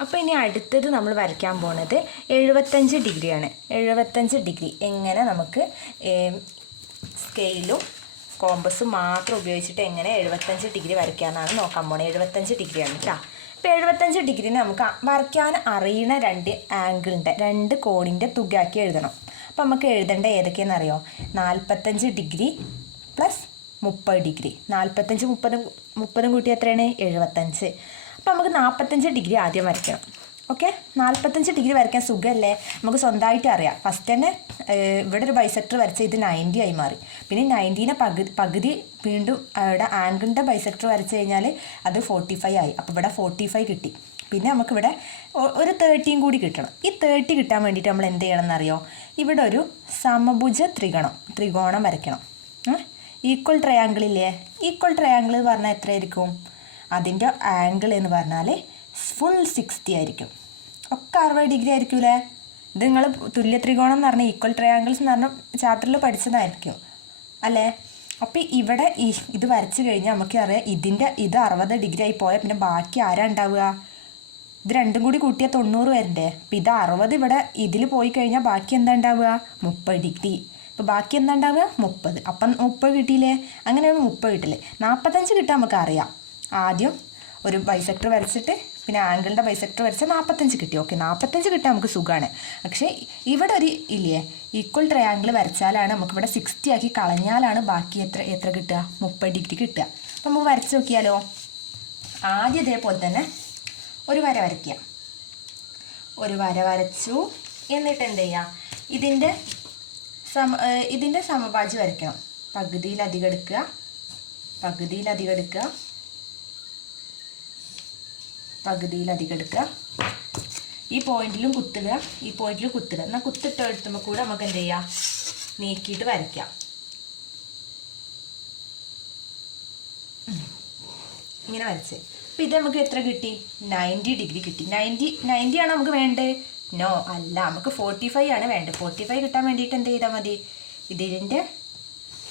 അപ്പോൾ ഇനി അടുത്തത് നമ്മൾ വരയ്ക്കാൻ പോണത് എഴുപത്തഞ്ച് ഡിഗ്രിയാണ്. എഴുപത്തഞ്ച് ഡിഗ്രി. എങ്ങനെ നമുക്ക് സ്കെയിലും കോമ്പസും മാത്രം ഉപയോഗിച്ചിട്ട് എങ്ങനെ എഴുപത്തഞ്ച് ഡിഗ്രി വരയ്ക്കാമെന്നാണ് നോക്കാൻ പോണത് എഴുപത്തഞ്ച് ഡിഗ്രിയാണ് കേട്ടോ അപ്പോൾ എഴുപത്തഞ്ച് ഡിഗ്രിനെ നമുക്ക് വരയ്ക്കാൻ അറിയുന്ന രണ്ട് ആംഗിളിന്റെ രണ്ട് കോണിന്റെ തുകയാക്കി എഴുതണം. അപ്പോൾ നമുക്ക് എഴുതേണ്ട ഏതൊക്കെയാണെന്ന് അറിയോ നാൽപ്പത്തഞ്ച് ഡിഗ്രി പ്ലസ് മുപ്പത് ഡിഗ്രി. നാൽപ്പത്തഞ്ച് മുപ്പതും മുപ്പതും കൂട്ടി എത്രയാണ്? എഴുപത്തഞ്ച്. അപ്പോൾ നമുക്ക് നാൽപ്പത്തഞ്ച് ഡിഗ്രി ആദ്യം വരയ്ക്കണം. ഓക്കെ? നാൽപ്പത്തഞ്ച് ഡിഗ്രി വരയ്ക്കാൻ സുഖമല്ലേ നമുക്ക് സ്വന്തമായിട്ട് അറിയാം. ഫസ്റ്റ് തന്നെ ഇവിടെ ഒരു ബൈസെക്ടർ വരച്ച ഇത് നയന്റി ആയി മാറി. പിന്നെ നയന്റീനെ പകുതി പകുതി വീണ്ടും ഇവിടെ ആംഗിളിന്റെ ബൈസെക്ടർ വരച്ച് കഴിഞ്ഞാൽ അത് ഫോർട്ടി ഫൈവ് ആയി. അപ്പോൾ ഇവിടെ ഫോർട്ടി ഫൈവ് കിട്ടി. പിന്നെ നമുക്കിവിടെ ഒരു തേർട്ടിയും കൂടി കിട്ടണം. ഈ തേർട്ടി കിട്ടാൻ വേണ്ടിയിട്ട് നമ്മൾ എന്ത് ചെയ്യണം എന്നറിയോ? ഇവിടെ ഒരു സമഭുജ ത്രികോണം ത്രികോണം വരയ്ക്കണം. ഈക്വൽ ട്രയാങ്കിൾ ഇല്ലേ? ഈക്വൽ ട്രയാങ്കിൾ എന്ന് പറഞ്ഞാൽ എത്രയായിരിക്കും? അതിന്റെ ആംഗിൾ എന്ന് പറഞ്ഞാൽ ഫുൾ സിക്സ്റ്റി ആയിരിക്കും. ഒക്കെ അറുപത് ഡിഗ്രി ആയിരിക്കൂലേ? ഇത് നിങ്ങൾ തുല്യ ത്രികോണം എന്ന് പറഞ്ഞാൽ ഈക്വൽ ട്രയാങ്കിൾസ് എന്ന് പറഞ്ഞാൽ ചാപ്റ്ററിൽ പഠിച്ചതായിരിക്കും. അല്ലേ? അപ്പോൾ ഇവിടെ ഈ ഇത് വരച്ച് കഴിഞ്ഞാൽ നമുക്ക് അറിയാം ഇതിന്റെ ഇത് അറുപത് ഡിഗ്രി ആയി പോയാൽ പിന്നെ ബാക്കി ആരാ ഉണ്ടാവുക ഇത് രണ്ടും കൂടി കൂട്ടിയാൽ തൊണ്ണൂറ് വരണ്ടേ? അപ്പം ഇത് അറുപത് ഇവിടെ ഇതിൽ പോയി കഴിഞ്ഞാൽ ബാക്കി എന്താ ഉണ്ടാവുക മുപ്പത് ഡിഗ്രി ഇപ്പോൾ ബാക്കി എന്താ ഉണ്ടാവുക മുപ്പത്. അപ്പം മുപ്പത് കിട്ടിയില്ലേ? അങ്ങനെയാണ് മുപ്പത് കിട്ടില്ലേ നാൽപ്പത്തഞ്ച് കിട്ടാൻ നമുക്ക് അറിയാം. ആദ്യം ഒരു ബൈസെക്ടർ വരച്ചിട്ട് പിന്നെ ആംഗിളിന്റെ ബൈസെക്ടർ വരച്ചാൽ നാൽപ്പത്തഞ്ച് കിട്ടി. ഓക്കെ നാൽപ്പത്തഞ്ച് കിട്ടിയാൽ നമുക്ക് സുഖമാണ്. പക്ഷേ ഇവിടെ ഒരു ഇല്ലേ ഈക്വൽ ട്രയാങ്കിൾ വരച്ചാലാണ് നമുക്കിവിടെ സിക്സ്റ്റി ആക്കി കളഞ്ഞാലാണ് ബാക്കി എത്ര എത്ര കിട്ടുക? മുപ്പത് ഡിഗ്രി കിട്ടുക. അപ്പം നമുക്ക് വരച്ച് നോക്കിയാലോ? ആദ്യം ഇതേപോലെ തന്നെ ഒരു വര വരയ്ക്കുക. ഒരു വര വരച്ചു. എന്നിട്ട് എന്ത് ചെയ്യുക? ഇതിന്റെ സമ ഇതിന്റെ സമഭാജി വരയ്ക്കണം. പകുതിയിലധികം എടുക്കുക. പകുതിയിലധികം എടുക്കുക. പകുതിയിലധികം എടുക്കുക. ഈ പോയിന്റിലും കുത്തുക ഈ പോയിന്റിലും കുത്തുക. എന്നാൽ കുത്തിട്ട് എടുത്തുമ്പോൾ കൂടെ നമുക്ക് എന്ത് ചെയ്യാം? നീക്കിയിട്ട് വരയ്ക്കാം. ഇങ്ങനെ വരച്ച്. അപ്പം ഇത് നമുക്ക് എത്ര കിട്ടി? നയന്റി ഡിഗ്രി കിട്ടി. നയന്റി നയന്റി ആണ് നമുക്ക് വേണ്ടത്? നോ അല്ല നമുക്ക് ഫോർട്ടി ഫൈവ് ആണ് വേണ്ടത്. ഫോർട്ടി ഫൈവ് കിട്ടാൻ വേണ്ടിയിട്ട് എന്ത് ചെയ്താൽ മതി? ഇതിന്റെ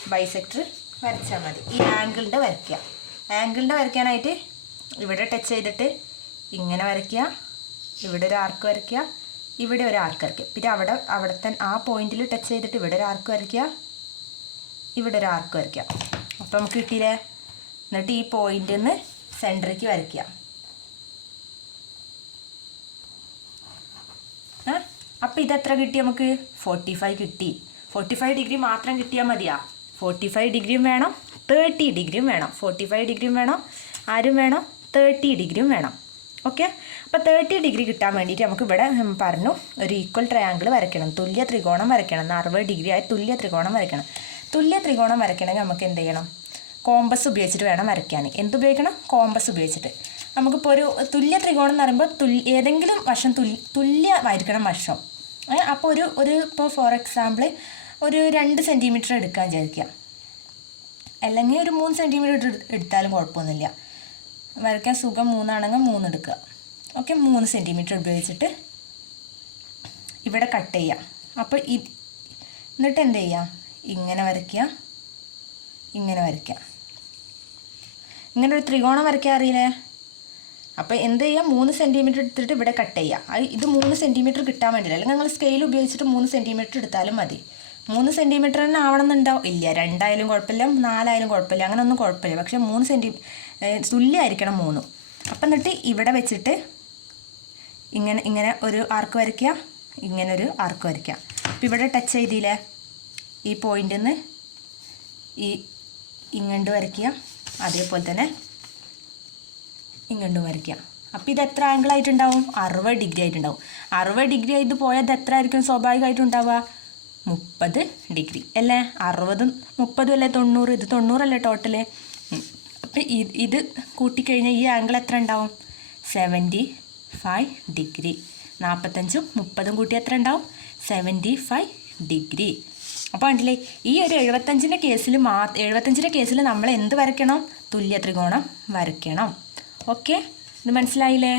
ബൈസെക്ടർ വരച്ചാൽ മതി. ഈ ആംഗിളിന്റെ വരയ്ക്കുക. ആംഗിളിന്റെ വരയ്ക്കാനായിട്ട് ഇവിടെ ടച്ച് ചെയ്തിട്ട് ഇങ്ങനെ വരയ്ക്കുക. ഇവിടെ ഒരു ആർക്ക് വരയ്ക്കുക. ഇവിടെ ഒരു ആർക്ക് വരയ്ക്കുക. പിന്നെ അവിടെ അവിടുത്തെ ആ പോയിന്റിൽ ടച്ച് ചെയ്തിട്ട് ഇവിടെ ഒരു ആർക്ക് വരയ്ക്കുക. ഇവിടെ ഒരു ആർക്ക് വരയ്ക്കുക. അപ്പം നമുക്ക് കിട്ടിയില്ലേ? എന്നിട്ട് ഈ പോയിന്റിൽ നിന്ന് സെന്ററിലേക്ക് വരയ്ക്കുക. അപ്പോൾ അപ്പം ഇതെത്ര കിട്ടി നമുക്ക്? ഫോർട്ടി ഫൈവ് കിട്ടി. ഫോർട്ടി ഫൈവ് ഡിഗ്രി മാത്രം കിട്ടിയാൽ മതിയാ. ഫോർട്ടി ഫൈവ് ഡിഗ്രിയും വേണം. തേർട്ടി ഡിഗ്രിയും വേണം. ഫോർട്ടി ഫൈവ് ഡിഗ്രിയും വേണം. ആരും വേണം. തേർട്ടി ഡിഗ്രിയും വേണം. ഓക്കെ അപ്പോൾ തേർട്ടി ഡിഗ്രി കിട്ടാൻ വേണ്ടിയിട്ട് നമുക്ക് ഇവിടെ പറഞ്ഞു ഒരു ഈക്വൽ ട്രയാങ്കിൾ വരയ്ക്കണം. തുല്യ ത്രികോണം വരയ്ക്കണം. അറുപത് ഡിഗ്രി ആയ തുല്യ ത്രികോണം വരയ്ക്കണം. തുല്യ ത്രികോണം വരയ്ക്കണമെങ്കിൽ നമുക്ക് എന്ത് ചെയ്യണം? കോമ്പസ് ഉപയോഗിച്ചിട്ട് വേണം വരയ്ക്കാൻ. എന്തുപയോഗിക്കണം കോമ്പസ് ഉപയോഗിച്ചിട്ട്. നമുക്കിപ്പോൾ ഒരു തുല്യ ത്രികോണം എന്ന് പറയുമ്പോൾ തുല്യ ഏതെങ്കിലും വശം തുല്യ തുല്യമായിരിക്കണം വശം. അപ്പോൾ ഒരു ഒരു ഇപ്പോൾ ഫോർ എക്സാമ്പിൾ ഒരു രണ്ട് സെന്റിമീറ്റർ എടുക്കാൻ വിചാരിക്കുക. അല്ലെങ്കിൽ ഒരു മൂന്ന് സെന്റിമീറ്റർ എടുത്താലും കുഴപ്പമൊന്നുമില്ല. വരയ്ക്കാൻ സുഖം മൂന്നാണെങ്കിൽ മൂന്ന് എടുക്കുക. ഓക്കെ മൂന്ന് സെന്റിമീറ്റർ ഉപയോഗിച്ചിട്ട് ഇവിടെ കട്ട് ചെയ്യാം. അപ്പോൾ ഇ എന്നിട്ട് എന്ത് ചെയ്യാം? ഇങ്ങനെ വരയ്ക്കുക. ഇങ്ങനെ വരയ്ക്കുക. ഇങ്ങനെ ഒരു ത്രികോണം വരയ്ക്കാൻ അറിയില്ലേ? അപ്പോൾ എന്ത് ചെയ്യുക? മൂന്ന് സെന്റിമീറ്റർ എടുത്തിട്ട് ഇവിടെ കട്ട് ചെയ്യുക. ഇത് മൂന്ന് സെന്റിമീറ്റർ കിട്ടാൻ വേണ്ടിയില്ല. അല്ലെങ്കിൽ നിങ്ങൾ സ്കെയിൽ ഉപയോഗിച്ചിട്ട് മൂന്ന് സെന്റിമീറ്റർ എടുത്താലും മതി. മൂന്ന് സെന്റിമീറ്റർ തന്നെ ആവണമെന്നുണ്ടാവും ഇല്ല രണ്ടായാലും കുഴപ്പമില്ല നാലായാലും കുഴപ്പമില്ല അങ്ങനെ ഒന്നും കുഴപ്പമില്ല. പക്ഷെ മൂന്ന് സെന്റി തുല്യമായിരിക്കണം മൂന്ന്. അപ്പം എന്നിട്ട് ഇവിടെ വെച്ചിട്ട് ഇങ്ങനെ ഇങ്ങനെ ഒരു ആർക്ക് വരയ്ക്കുക ഇങ്ങനെ ഒരു ആർക്ക് വരയ്ക്കുക. അപ്പം ഇവിടെ ടച്ച് ചെയ്തില്ലേ? ഈ പോയിന്റിൽ നിന്ന് ഈ ഇങ്ങോട്ട് വരയ്ക്കുക അതേപോലെ തന്നെ ഇങ്ങോട്ട് വരയ്ക്കുക. അപ്പോൾ ഇത് എത്ര ആംഗിൾ ആയിട്ടുണ്ടാവും? അറുപത് ഡിഗ്രി ആയിട്ടുണ്ടാവും. അറുപത് ഡിഗ്രി ആയിട്ട് പോയാൽ ഇത് എത്ര ആയിരിക്കും സ്വാഭാവികമായിട്ടും ഉണ്ടാവുക? മുപ്പത് ഡിഗ്രി. അല്ലേ? അറുപതും മുപ്പതും അല്ലേ? തൊണ്ണൂറ്. ഇത് തൊണ്ണൂറല്ലേ ടോട്ടൽ അപ്പം ഇത് കൂട്ടിക്കഴിഞ്ഞാൽ ഈ ആംഗിൾ എത്ര ഉണ്ടാവും? Seventy five degree. നാൽപ്പത്തഞ്ചും മുപ്പതും കൂട്ടി എത്ര ഉണ്ടാവും? Seventy five degree. അപ്പോൾ കണ്ടില്ലേ ഈ ഒരു എഴുപത്തഞ്ചിന്റെ കേസിൽ മാ എഴുപത്തഞ്ചിന്റെ കേസിൽ നമ്മൾ എന്ത് വരയ്ക്കണം? തുല്യ ത്രികോണം വരയ്ക്കണം. ഓക്കെ ഇത് മനസ്സിലായില്ലേ?